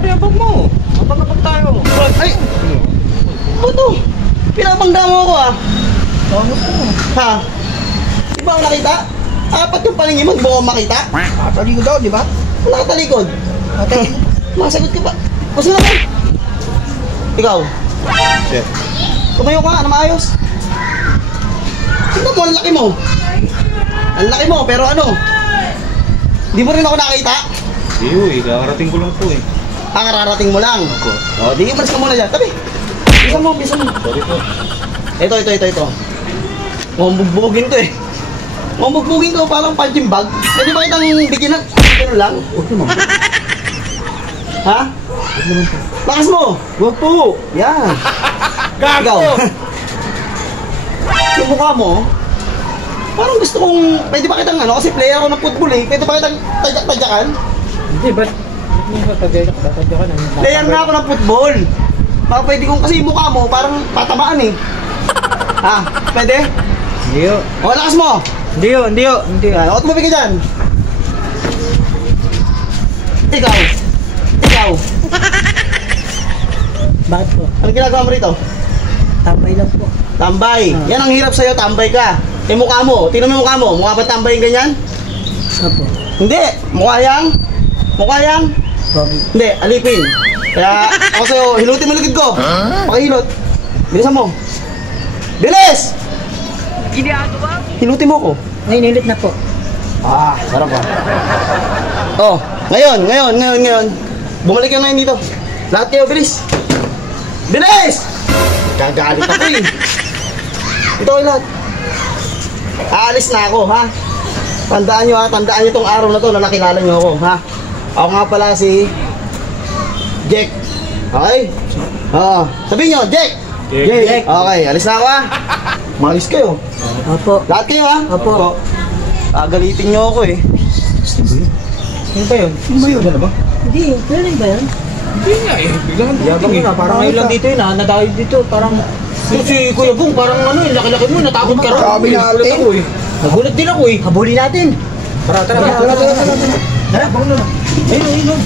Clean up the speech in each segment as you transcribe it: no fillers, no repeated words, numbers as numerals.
Siyempre, abag mo. Abag tayo. Ay! Ano to? Pinapangga mo ako ah. Ano po? Ha? Di ba ako nakita? Apat yung paningin mo, di ba ako makita? Talikod daw, di ba? Nakatalikod. Masagot ka pa. Gusto na ba? Ikaw? Sir. Tumayo ka, ano maayos? Tingnan mo, ang laki mo. Ang laki mo, pero ano? Di mo rin ako nakita? Iyo, kakarating ko lang po eh. Kararating mo lang. Ako. O, di umalis ka muna dyan. Tabi. Bisa mo. Sorry po. Ito. Mumbubugin to eh. Mumbubugin ko parang punching bag. Pwede ba kitang bigyan ng gano'n lang? Huwag naman. Ha? Huwag naman po. Lakas mo. Huwag po. Yan. Gago! Yung mukha mo, parang gusto kong, pwede ba kitang ano, kasi player ako ng football eh. Pwede ba kitang tajak-tajakan? Hindi, ba't mo sa tadyakan? Player nga ako ng football. Baka pwede kong, kasi yung mukha mo, parang patamaan eh. Ha? Pwede? Hindi yun. O, lakas mo. Hindi yun. Yan, o, tumabi ka dyan. Ikaw. Bakit po? Ano ginagawa mo rito? Tambay lang po. Tambay. Yan ang hirap sa'yo, tambay ka. Yung mukha mo, tingnan mo yung mukha mo. Mukha ba tambay yung ganyan? Apo. Hindi. Mukha yang? Pogi. Hindi, alipin. Kaya ako sa'yo, hilutin mo ligid ko. Pakihilot. Bilisan mo. Bilis! Hilutin mo ko. Ngayon, nilit na po. Sarap ah. Oh, ngayon. Bumalik ka ngayon dito. Lahat kayo, bilis. Bilis! Gagalit ako eh. Ito kayo lahat. Aalis na ako, ha? Tandaan nyo tong araw na to na nakilala nyo ako, ha? Ako nga pala si Jack. Okay? Oo. Sabihin nyo, Jack! Jack. Okay, alis na ako, ha? Malis kayo. Opo. Lahat kayo, ha? Opo. Galitin nyo ako eh. Ano ba yun? Ano ba yun? Ano ba? Hindi, pwede ba yun? Hindi nga eh, biglang Yabang yun ah, parang ngayon lang dito yun ah, nadayo dito, parang... Ito si Kuya Bong, parang ano eh, laki-laki mo, natakot ka rin. Sabi natin. Nagulat ako eh. Nagulat din ako eh. Habulin natin. Tara. Tara, bangon na. Ayun.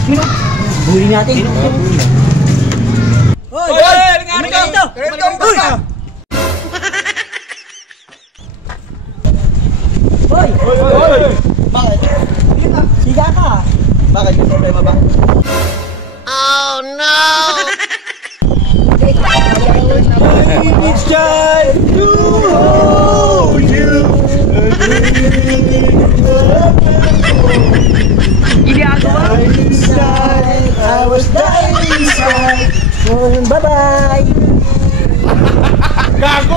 Habulin natin. Hoy! Halika dito! Hoy! Bakit? Siga ka! Bakit? May problema ba? It's time to hold you. I was dying inside. Bye-bye! Gago!